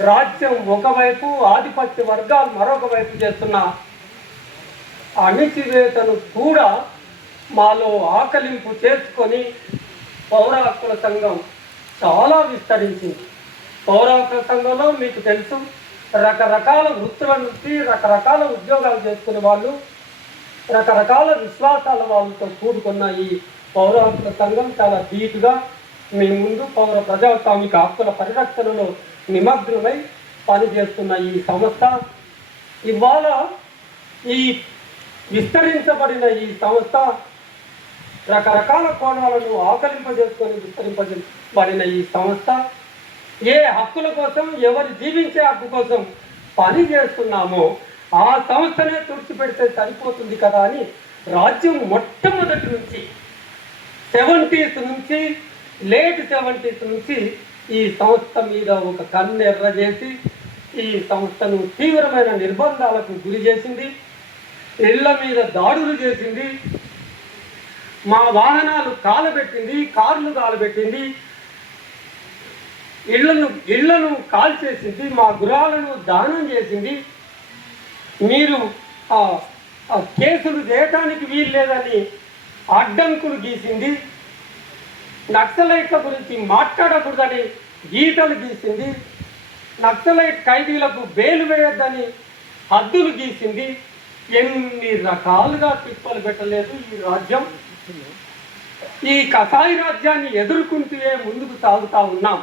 రాజ్యం ఒకవైపు ఆధిపత్య వర్గాలు మరొక వైపు చేస్తున్న అణిచివేతను కూడా మాలో ఆకలింపు చేసుకొని పౌర హక్కుల సంఘం చాలా విస్తరించింది. పౌర హక్కుల సంఘంలో మీకు తెలుసు రకరకాల వృత్తుల నుంచి రకరకాల ఉద్యోగాలు చేసుకునే వాళ్ళు రకరకాల విశ్వాసాల వాళ్ళతో కూడుకున్న ఈ పౌర హక్కుల సంఘం చాలా డీప్గా మీ ముందు పౌర ప్రజాస్వామిక హక్కుల పరిరక్షణలో నిమగ్నమై పనిచేస్తున్న ఈ సంస్థ ఇవాళ ఈ విస్తరించబడిన ఈ సంస్థ రకరకాల కోణాలను ఆకలింపజేసుకొని విస్తరింపబడిన ఈ సంస్థ ఏ హక్కుల కోసం ఎవరు జీవించే హక్కు కోసం పని చేస్తున్నామో ఆ సంస్థనే తుడిచిపెడితే సరిపోతుంది కదా అని రాజ్యం మొట్టమొదటి నుంచి సెవెంటీస్ నుంచి లేట్ సెవెంటీస్ నుంచి ఈ సంస్థ మీద ఒక కన్ను చేసి ఈ సంస్థను తీవ్రమైన నిర్బంధాలకు గురి చేసింది ఇళ్ళ మీద దాడులు చేసింది మా వాహనాలు కాలబెట్టింది కార్లు కాలబెట్టింది ఇళ్ళను ఇళ్ళను కాల్చేసింది మా గృహాలను దానం చేసింది. మీరు ఆ కేసులు చేయటానికి వీలు లేదని అడ్డంకులు గీసింది. నక్సలైట్ల గురించి మాట్లాడకూడదని గీతలు గీసింది. నక్సలైట్ ఖైదీలకు బెయిల్ వేయొద్దని హద్దులు గీసింది. ఎన్ని రకాలుగా తిప్పలు పెట్టలేదు ఈ రాజ్యం. ఈ కసాయి రాజ్యాన్ని ఎదుర్కొంటూనే ముందుకు సాగుతా ఉన్నాం.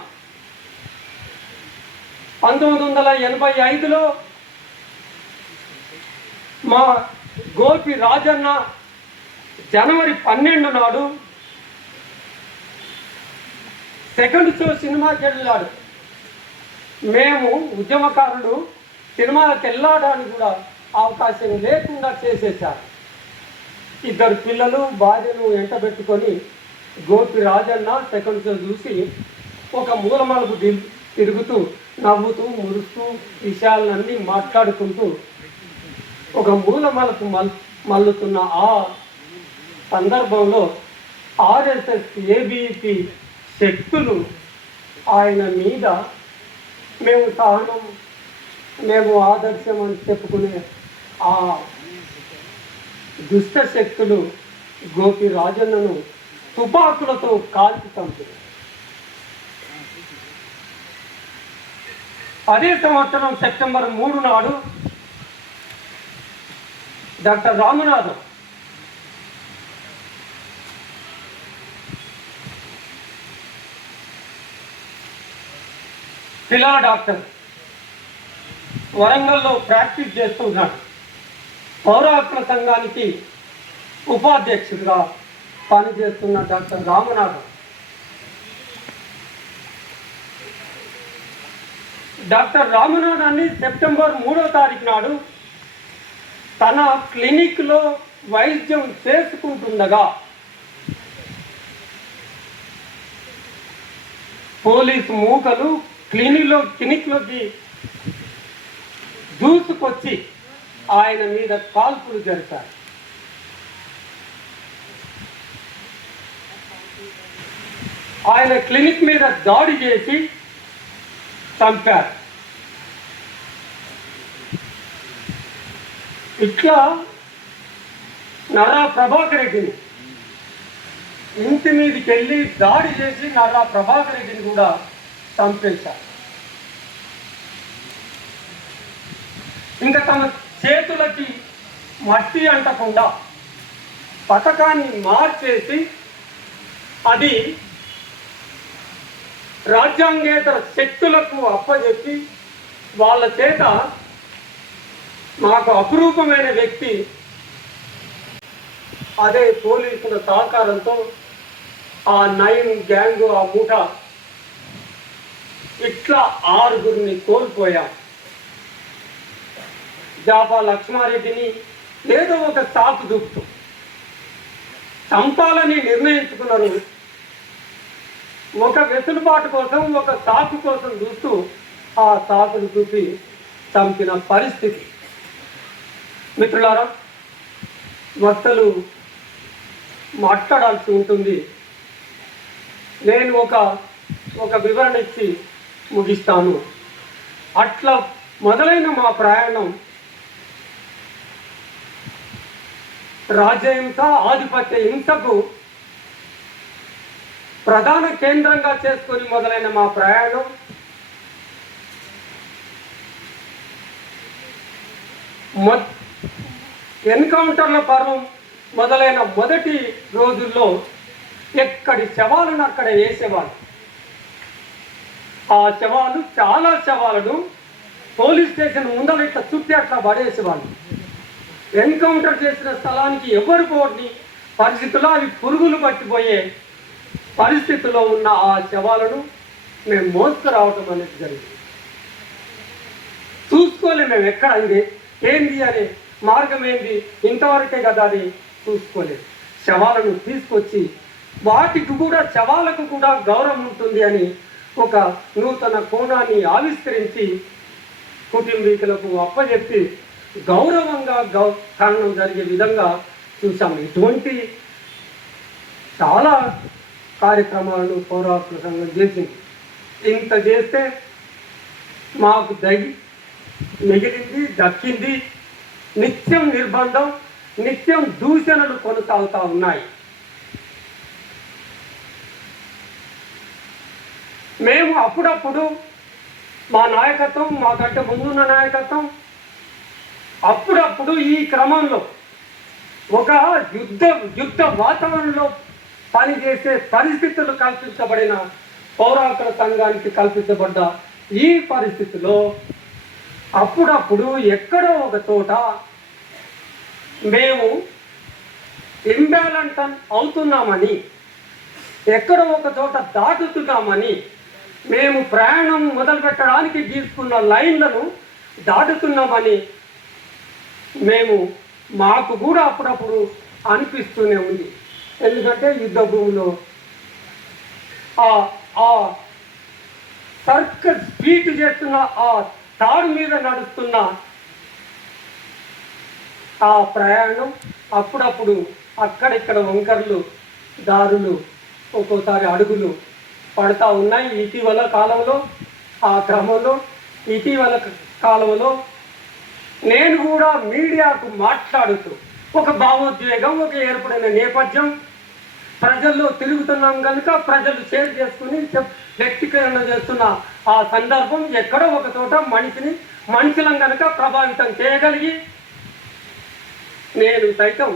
పంతొమ్మిది వందల ఎనభై ఐదులో మా గోపి రాజన్న జనవరి పన్నెండు నాడు సెకండ్ షో సినిమాకి వెళ్ళాడు మేము ఉద్యమకారులు సినిమాలకు వెళ్ళడానికి కూడా అవకాశం లేకుండా చేసేసారు ఇద్దరు పిల్లలు భార్యను వెంట పెట్టుకొని గోపి రాజన్న సెకండ్ షో చూసి ఒక మూలమలుపు తిరుగుతూ నవ్వుతూ మురుస్తూ విషయాలన్నీ మాట్లాడుకుంటూ ఒక మూలమలకు మల్ మల్లుతున్న ఆ సందర్భంలో ఆర్ఎస్ఎస్ ఏబీపీ శక్తులు ఆయన మీద మేము సహనం మేము ఆదర్శం అని చెప్పుకునే ఆ దుష్ట శక్తులు గోపి రాజన్నను తుపాకులతో కాల్చి చంపారు అదే సంవత్సరం సెప్టెంబర్ మూడు నాడు డాక్టర్ రామనాథం పిల్లల డాక్టర్ వరంగల్లో ప్రాక్టీస్ చేస్తూ ఉన్నాడు పౌర హక్కుల సంఘానికి ఉపాధ్యక్షుడిగా పనిచేస్తున్న డాక్టర్ రామనాథం. డాక్టర్ రామనాథాన్ని సెప్టెంబర్ మూడో తారీఖు నాడు తన క్లినిక్లో వైద్యం చేసుకుంటుండగా పోలీసు మూకలు క్లినిక్లో క్లినిక్లోకి దూసుకొచ్చి ఆయన మీద కాల్పులు జరిపారు. ఆయన క్లినిక్ మీద దాడి చేసి చంపారు. ఇట్లా నరా ప్రభాకర్ రెడ్డిని ఇంటి మీదకి వెళ్ళి దాడి చేసి నరా ప్రభాకర్ రెడ్డిని కూడా చంపేశారు ఇంకా తమ చేతులకి మట్టి అంటకుండా పథకాన్ని మార్చేసి అది రాజ్యాంగేతర శక్తులకు అప్పచెప్పి వాళ్ళ చేత మాకు అపురూపమైన వ్యక్తి అదే పోలీసుల సహకారంతో ఆ నైన్ గ్యాంగ్ ఆ మూట ఇట్లా ఆరుగురిని కోల్పోయాం. జాపా లక్ష్మారెడ్డిని ఏదో ఒక సాకు చూపుతూ చంపాలని నిర్ణయించుకున్నారు. ఒక వెసులుబాటు కోసం ఒక సాకు కోసం చూస్తూ ఆ సాకును చూపి చంపిన పరిస్థితి. మిత్రులారా వక్తలు మాట్లాడాల్సి ఉంటుంది. నేను ఒక ఒక వివరణ ఇచ్చి ముగిస్తాను అట్లా మొదలైన మా ప్రయాణం రాజ్యహింస ఆధిపత్య హింసకు ప్రధాన కేంద్రంగా చేసుకొని మొదలైన మా ప్రయాణం మొ ఎన్కౌంటర్ల పర్వం మొదలైన మొదటి రోజుల్లో ఎక్కడి శవాలను అక్కడ వేసేవాళ్ళు. ఆ శవాలు చాలా శవాలను పోలీస్ స్టేషన్ ముందర ఇట్లా చుట్టి అట్లా పడేసేవాళ్ళు. ఎన్కౌంటర్ చేసిన స్థలానికి ఎవరు పోని పరిస్థితుల్లో అవి పురుగులు పట్టిపోయే పరిస్థితిలో ఉన్న ఆ శవాలను మేము మోసుకురావటం అనేది జరిగింది. చూసుకోలే మేము ఎక్కడ ఇది ఏంది అనే మార్గం ఏంది? ఇంతవరకే కదా అని చూసుకోలేదు. శవాలను తీసుకొచ్చి వాటికి కూడా శవాలకు కూడా గౌరవం ఉంటుంది అని ఒక నూతన కోణాన్ని ఆవిష్కరించి కుటుంబీకులకు అప్పజెప్పి గౌరవంగా గౌ కారణం జరిగే విధంగా చూసాము ఇటువంటి చాలా కార్యక్రమాలను పౌరాత్మ సంఘం చేసింది. ఇంత చేస్తే మాకు దగి మిగిలింది దక్కింది నిత్యం నిర్బంధం నిత్యం దూషణలు కొనసాగుతూ ఉన్నాయి. మేము అప్పుడప్పుడు మా నాయకత్వం మాకంటే ముందున్న నాయకత్వం అప్పుడప్పుడు ఈ క్రమంలో ఒక యుద్ధ యుద్ధ వాతావరణంలో పనిచేసే పరిస్థితులు కల్పించబడిన పౌరాకుల సంఘానికి కల్పించబడ్డ ఈ పరిస్థితిలో అప్పుడప్పుడు ఎక్కడో ఒక చోట మేము ఇంబ్యాలెన్స్ అవుతున్నామని ఎక్కడో ఒక చోట దాటుతున్నామని మేము ప్రయాణం మొదలుపెట్టడానికి గీసుకున్న లైన్లను దాటుతున్నామని మేము మాకు కూడా అప్పుడప్పుడు అనిపిస్తూనే ఉంది. ఎందుకంటే యుద్ధ భూమిలో ఆ ఆ సర్కస్ స్పీట్ చేస్తున్న ఆ తాడు మీద నడుస్తున్న ఆ ప్రయాణం అప్పుడప్పుడు అక్కడిక్కడ వంకర్లు దారులు ఒక్కోసారి అడుగులు పడతా ఉన్నాయి. ఇటీవల కాలంలో ఆ క్రమంలో ఇటీవల కాలంలో నేను కూడా మీడియాకు మాట్లాడుతూ ఒక భావోద్వేగం ఒక ఏర్పడిన నేపథ్యం ప్రజల్లో తిరుగుతున్నాం కనుక ప్రజలు షేర్ చేసుకుని వ్యక్తీకరణ చేస్తున్న ఆ సందర్భం ఎక్కడో ఒక చోట మనిషిని మనుషులం కనుక ప్రభావితం చేయగలిగి నేను సైతం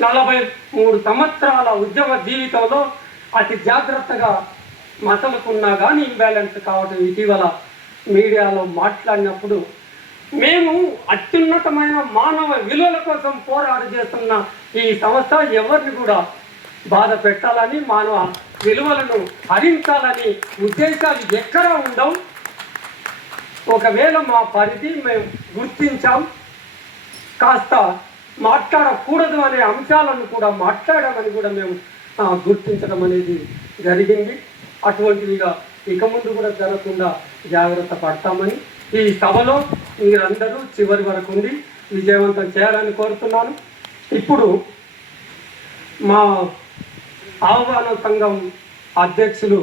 నలభై మూడు సంవత్సరాల ఉద్యమ జీవితంలో అతి జాగ్రత్తగా మసలుకున్నా కానీ ఇంబ్యాలెన్స్ కావడం ఇటీవల మీడియాలో మాట్లాడినప్పుడు మేము అత్యున్నతమైన మానవ విలువల కోసం పోరాడు చేస్తున్న ఈ సంస్థ ఎవరిని కూడా బాధ పెట్టాలని మానవ విలువలను హరించాలని ఉద్దేశాలు ఎక్కడా ఉండవు. ఒకవేళ మా పరిధి మేము గుర్తించాం కాస్త మాట్లాడకూడదు అనే అంశాలను కూడా మాట్లాడామని కూడా మేము గుర్తించడం అనేది జరిగింది. అటువంటివిగా ఇక ముందు కూడా జరగకుండా జాగ్రత్త పడతామని ఈ సభలో మీరందరూ చివరి వరకు ఉండి విజయవంతం చేయాలని కోరుతున్నాను. ఇప్పుడు మా ఆహ్వాన సంఘం అధ్యక్షులు